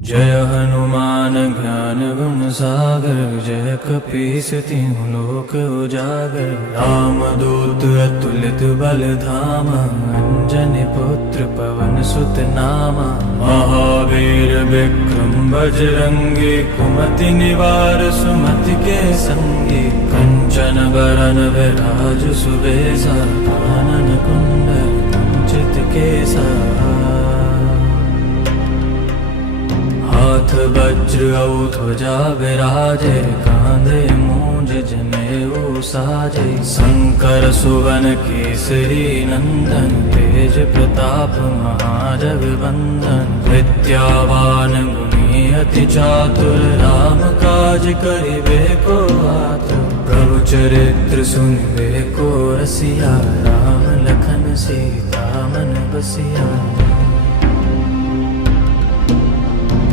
जय हनुमान ज्ञान गुण सागर, जय कपीस तिहुँ लोक उजागर। राम दूत अतुलित बल धामा, अंजनी पुत्र पवन सुत नामा। महावीर विक्रम बजरंगी, कुमति निवार सुमति के संगी। कंचन बरन विराज सुबेसा, कानन कुंडल कुंचित केसा। हाथ वज्र और ध्वजा विराजे, कांधे मूंज जनेऊ साजे। शंकर सुवन केसरी नंदन, तेज प्रताप महाजगवंदन। विद्यावान गुणी अति चातुर, राम काज करिबे को आतुर। प्रभु चरित्र सुनिबे को रसिया, राम लखन सीता मन बसिया।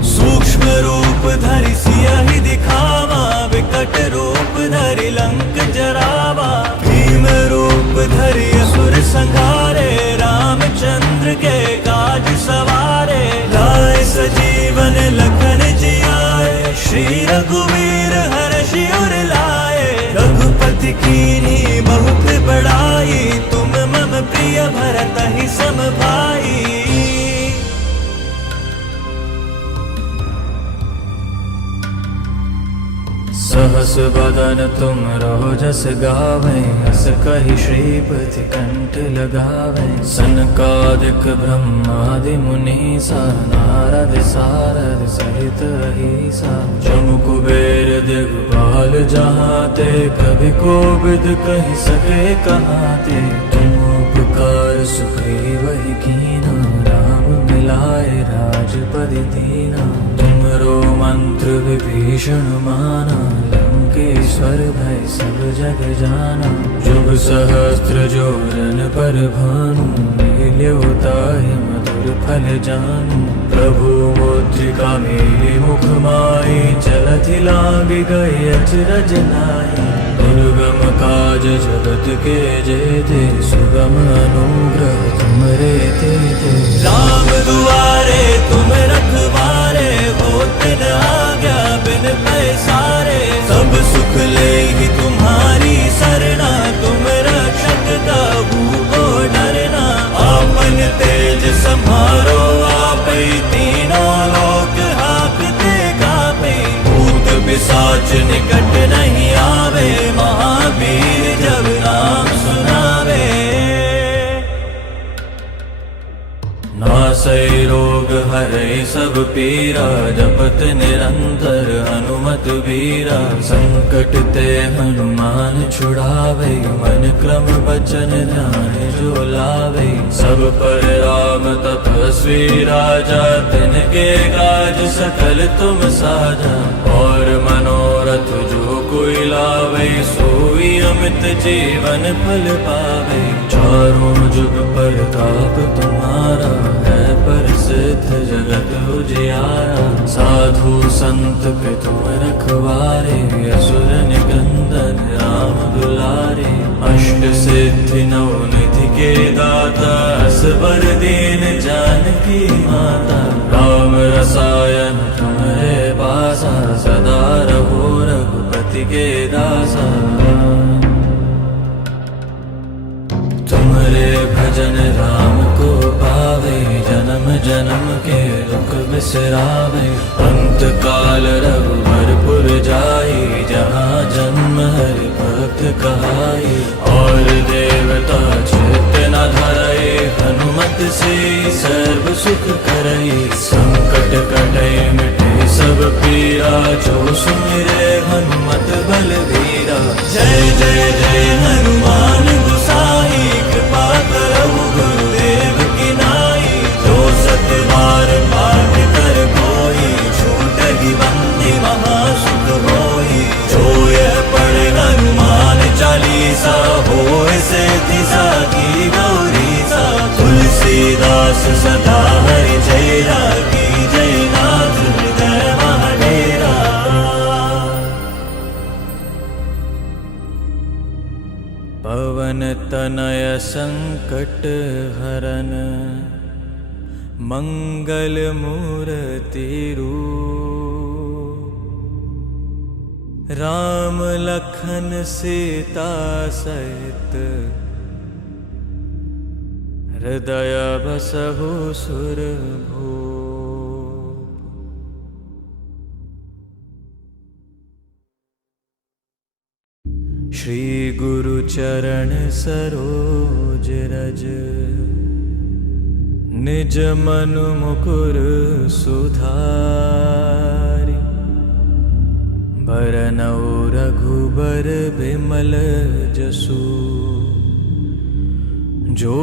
सूक्ष्म रूप धरि सियहि दिखावा, विकट रूप धरि लंक जरावा। भीम रूप धरि असुर संहारे, रामचंद्र के काज सवारे। लाए सजीवन लखन जियाए, श्री रघुवीर हर्षि उर लाए। रघुपति कीन्ही बहुत बड़ाई, तुम मम प्रिय भरतहि सम भाई। सहस बदन तुम रहो जस गावें, हस कहि श्रीपति कंठ लगावें। सनकादिक ब्रह्मादि मुनीसा, नारद सारद सहित अहीसा। जमु कुबेर दिगपाल जहाते, कवि कोविद कहि सके कहाते। तुम उपकार सुग्रीवहि कीना, राम मिलाए राजपद दीना। तुमरो मंत्र विभीषण माना, लंकेश्वर भय सब जग जाना। जुग सहस्त्र जोरन पर भानु, लील्यो ताहि मधुर फल जानू। प्रभु मुद्रिका मेलि मुख माहि, चलति लांघि गए अचरज नाहि। दुर्गम काज जगत के जेते, सुगम अनुग्रह तुमरे तेते। राम दुआरे तुम रखवारे, होत न आज्ञा बिन पैसारे। सब सुख लेगी तुम्हारी सरना, तुम रक्षक काहू को डरना। आपन तेज सम्हारो आपै, तीनों लोक हांकते कांपे। भूत पिशाच निकट नहीं आवे, महावीर जब नाम सुनावे। नासै रोग हरै सब पीरा, जपत निरंतर हनुमत वीरा। संकट ते हनुमान छुड़ावे, मन क्रम बचन ध्यान जो लावे। सब पर राम तपस्वी राजा, तिनके काज सकल तुम साजा। और मनोरथ जो कोई लावे, सोई अमित जीवन फल पावे। चारों जुग परताप तुम्हारा, है प्रसिद्ध जगत उजियारा। साधु संत के तुम रखवारे, असुर निकंदन राम दुलारे। अष्ट सिद्धि नौ निधि के दाता, असबर दीन जानकी माता। राम रसायन तुम्हारे पासा, सदा रहो रघुपति के दासा। तुमरे भजन राम को पावे, जन्म जन्म के दुख बिसरावे। अंत काल रघुवरपुर जाई, जहाँ जन्म हरि भक्त कहाई। और देवता चित्त न धरई, हनुमत से सर्व सुख करई। संकट कटै मिटे सब पीरा, जो सुमिरे हनुमत बलवीरा। जय जय जय हनुमान गोसाई, कृपा करहु गुरुदेव की नाई। जो सत बार पाठ कर कोई, छूटहि बंदी महासुख होई। जो यह पढ़े हनुमान चालीसा, होय सिद्धि साखी गौरीसा। तुलसीदास सदा हरि चेरा, की जय नाथ हृदय महाडेरा। पवन तनय संकट हरन, मंगल मूर्ति रूप। राम लखन सीता सहित हृदय बसहु सुरभूप। श्री गुरु चरण सरोज रज निज मनु मुकुर सुधारि। बरनउँ रघुबर बिमल जसु जो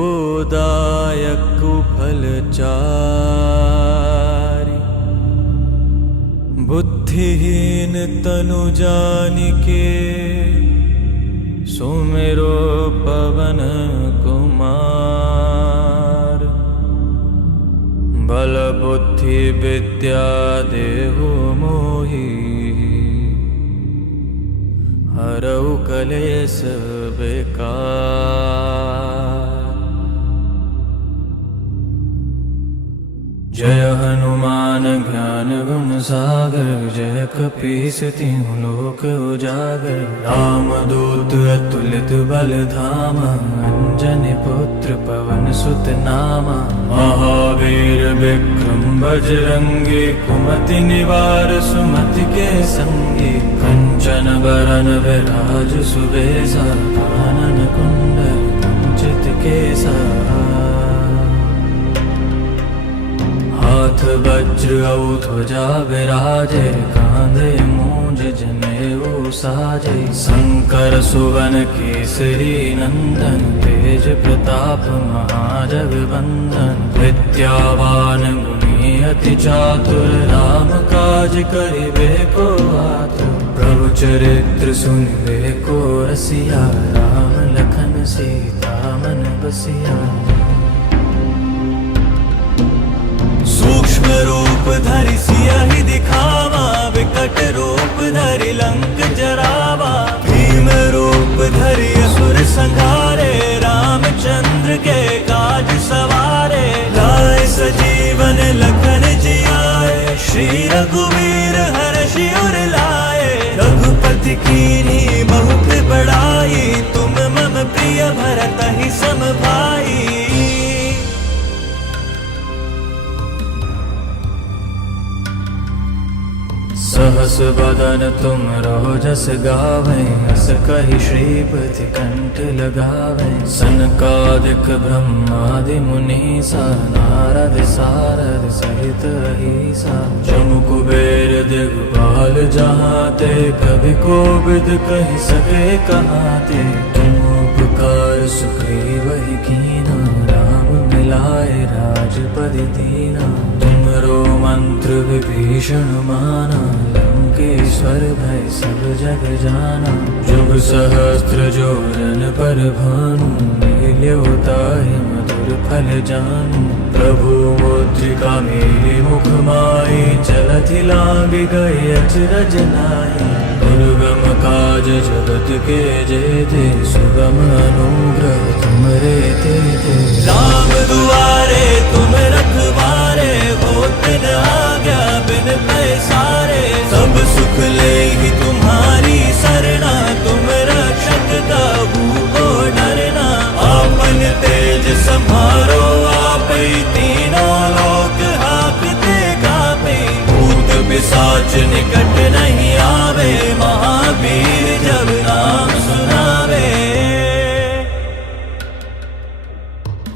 दायक फलचारि। बुद्धिहीन तनु जानिके सुमिरो पवन कुमार। बल बुद्धि विद्या देहु मोहि हरऊ कलेश बेकार। जय हनुमान ज्ञान गुण सागर जय कपीस तिहुँ लोक उजागर। राम दूत अतुलित बल धामा अंजनी पुत्र पवन सुत नामा। महावीर विक्रम बजरंगी कुमति निवार सुमति के संगी। कंचन बरन विराज सुबेसा कानन कुंडल कुंचित केसा। हाथ वज्र और ध्वजा विराजे कांधे मूंज जनेऊ साजे। शंकर सुवन केसरी नंदन तेज प्रताप महाजगवंदन। विद्यावान गुणी अति चातुर राम काज करिबे को आतुर। प्रभु चरित्र सुनिबे को रसिया राम लखन सीता मन बसिया। सूक्ष्म रूप धरि सियहि दिखावा विकट रूप धरि लंक जरावा। भीम रूप धरि असुर संहारे रामचंद्र के काज सवारे। लाए सजीवन लखन जियाए श्री रघुवीर हर्षि उर लाए। रघुपति कीन्ही बहुत बड़ाई तुम मम प्रिय भरतहि सम भाई। सहस बदन तुम रोजस गावें हस कहि श्रीपति कंठ लगावें। सनकादिक ब्रह्मादि मुनीसा नारद सारद सहित अहीसा। जमु कुबेर दिगपाल जहाते कवि कोविद कहि सके कहाते। तुम उपकार सुग्रीवहि कीना राम मिलाए राजपदि दीना। तुमरो मंत्र विभीषण माना लंकेश्वर भय सब जग जाना। जुग सहस्त्र जोरन पर भानु लील्यो ताहि मधुर फल जानू। प्रभु मुद्रिका मेरे मुख माहि चलति लांघि गए अचरज नाहि। दुर्गम काज जगत के जेते सुगम अनुग्रह तुमरे तेते। राम दुआरे तुम रखवारे होत न आज्ञा बिन पैसारे। सब सुख लेहि तुम्हारी सरना तुम रक्षक काहू को डरना। आपन तेज सम्हारो आपै तीनों लोक हाकते कापै। भूत पिशाच निकट नहीं आवे महावीर जब नाम सुनावे।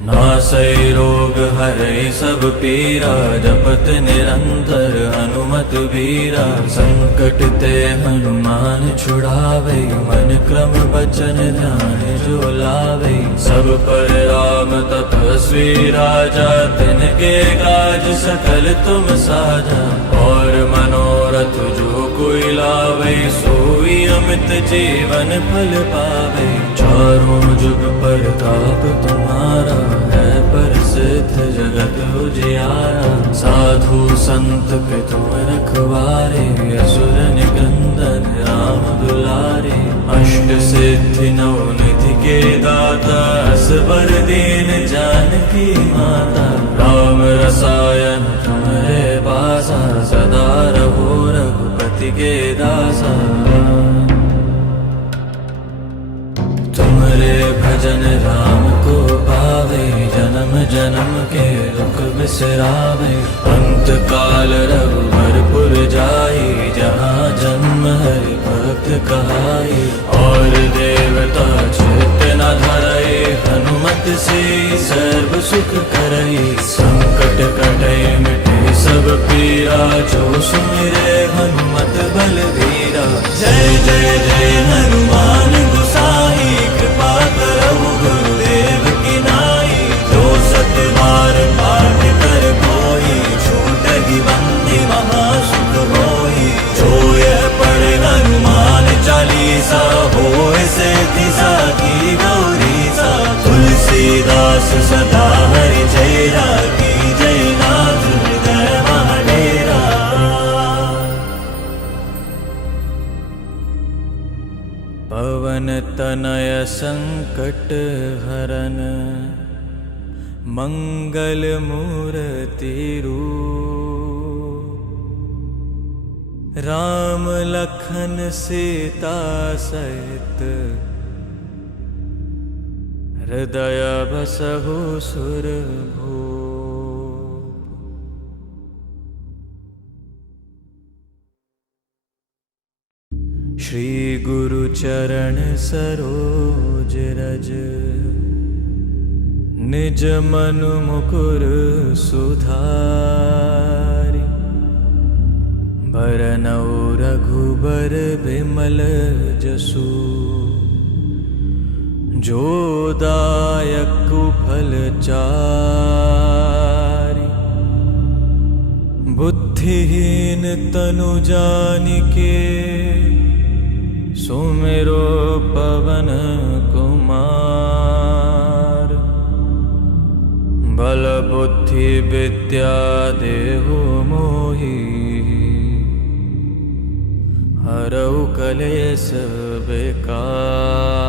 नासै रोग हरै सब पीरा जपत निरंतर हनुमत वीरा। संकट ते हनुमान छुड़ावे मन क्रम बचन ध्यान जो लावे। सब पर राम तपस्वी राजा तिनके काज सकल तुम साजा। और मनोरथ जो कोई लावे सोई अमित जीवन फल पावे। चारों जुग प्रताप तुम्हारा है प्रसिद्ध जगत उजियारा। साधु संत के तुम रखवारे असुर निकंदन राम दुलारे। अष्ट सिद्धि नौ निधि के दाता असबर दीन जानकी माता। राम रसायन तुम्हारे पासा सदा रहो रघुपति के दासा। भजन राम को पावे, जन्म जन्म के दुख बिसरावे। अंत काल रघुबरपुर जाई, जहाँ जन्म हरि भक्त कहाई। और देवता चित्त न धरई, हनुमत से सर्व सुख करई। संकट कटे मिटे सब पीरा, जो सुमिरे हनुमत बलवीरा। जय जय जय हनुमान गोसाई, कृपा करहु गुरुदेव की नाई। जो सत बार पाठ कर कोई, छूटहि बंदी महासुख होई। जो यह पढ़े हनुमान चालीसा, होय सिद्धि साखी गौरीसा। तुलसीदास सदा हरि चेरा, की जय नाथ हृदय महाडेरा। पवन तनय संकट हरन, मंगल मूर्ति रूप। राम लखन सीता सहित, हृदय बसहु सुरभूप। श्री गुरु चरण सरोज रज, निज मनु मुकुर सुधारि। बरनउँ रघुबर बिमल जसु, जो दायक फल चारि। बुद्धिहीन तनु जानिके, सुमिरो पवन कुमार। बल बुद्धि विद्या देहु मोहि, हरऊ कलेश बेकार।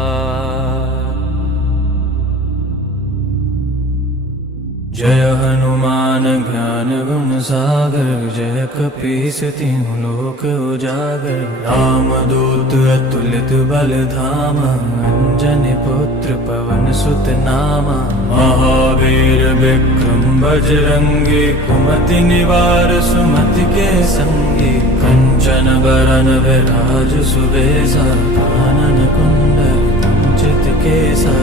जय हनुमान ज्ञान गुण सागर, जय कपीस तिहुँ लोक उजागर। राम दूत अतुलित बल धामा, अंजनी पुत्र पवन सुत नामा। महावीर विक्रम बजरंगी, कुमति निवार सुमति के संगी। कंचन बरन विराज सुबेसा, कानन कुंडल कुंचित केसा।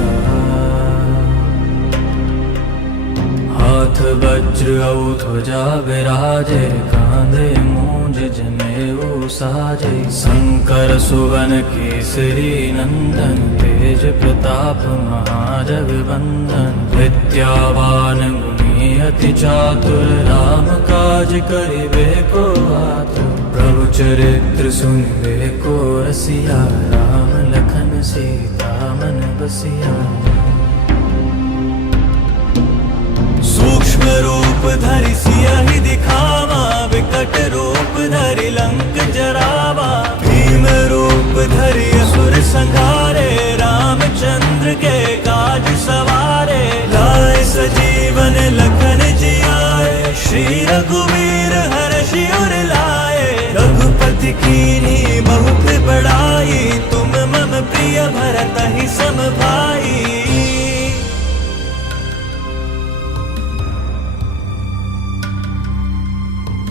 हाथ वज्र औ ध्वजा विराजे, कांधे मूंज जनेऊ साजे। शंकर सुवन केसरी नंदन, तेज प्रताप महाजगवंदन। विद्यावान गुणी अति चातुर, राम काज करिबे को आतुर। प्रभु चरित्र सुनिबे को रसिया, राम लखन सीता मन बसिया। सूक्ष्म रूप धरि सियहि दिखावा, विकट रूप धरि लंक जरावा। भीम रूप धरि असुर संहारे, रामचंद्र के काज सवारे। लाए सजीवन लखन जियाए, श्री रघुवीर हर्षि उर लाए। रघुपति कीन्ही बहुत बड़ाई, तुम मम प्रिय भरतहि सम भाई।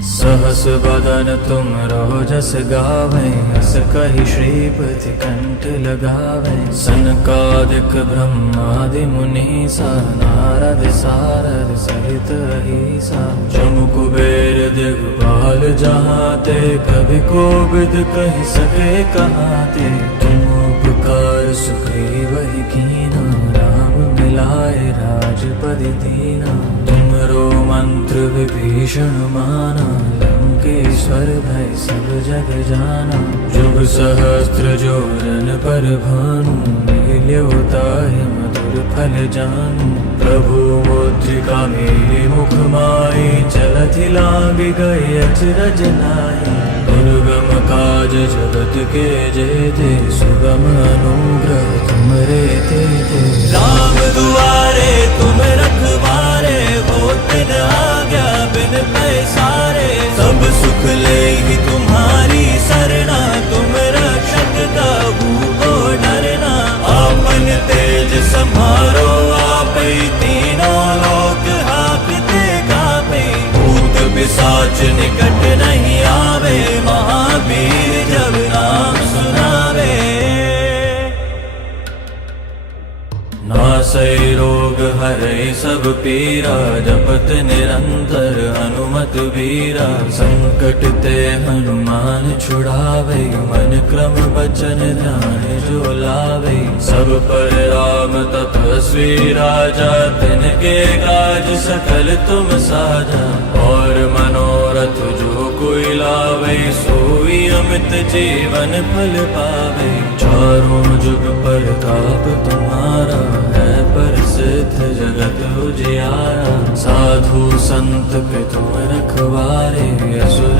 सहस बदन तुम रोजस गावें, हस कहि श्रीपति कंठ लगावें। सनकादिक ब्रह्मादि मुनीसा, नारद सारद सहित अहीसा। जम कुबेर दिगपाल जहाते, कवि कोविद कहि सके कहाते। तुम उपकार सुग्रीवहि कीना, राम मिलाए राजपद दीना। तुमरो मंत्र विभीषण माना, लंकेश्वर भय सब जग जाना। जुग सहस्त्र जोरन पर भानु, लील्यो ताहि मधुर फल जानू। प्रभु मुद्रिका मेलि मुख माहि, चलति लांघि गए अचरज नाहि। दुर्गम काज जगत के जेते, सुगम अनुग्रह तुमरे तेते। राम दुआरे तुम रखवारे, होत न आज्ञा बिन पैसारे। सब सुख लेहि तुम्हारी सरना, तुम रक्षक काहू को डरना। आपन तेज सब पीरा, जपत निरंतर हनुमत वीरा। संकट ते हनुमान छुड़ावे, मन क्रम बचन ध्यान जो लावे। सब पर राम तपस्वी राजा, तिनके काज सकल तुम साजा। और मनोरथ जो कोई लावे, सोई अमित जीवन फल पावे। चारों जुग परताप तुम्हारा, है प्रसिद्ध जगत उजियारा। साधु संत के तुम रखवारे, असुर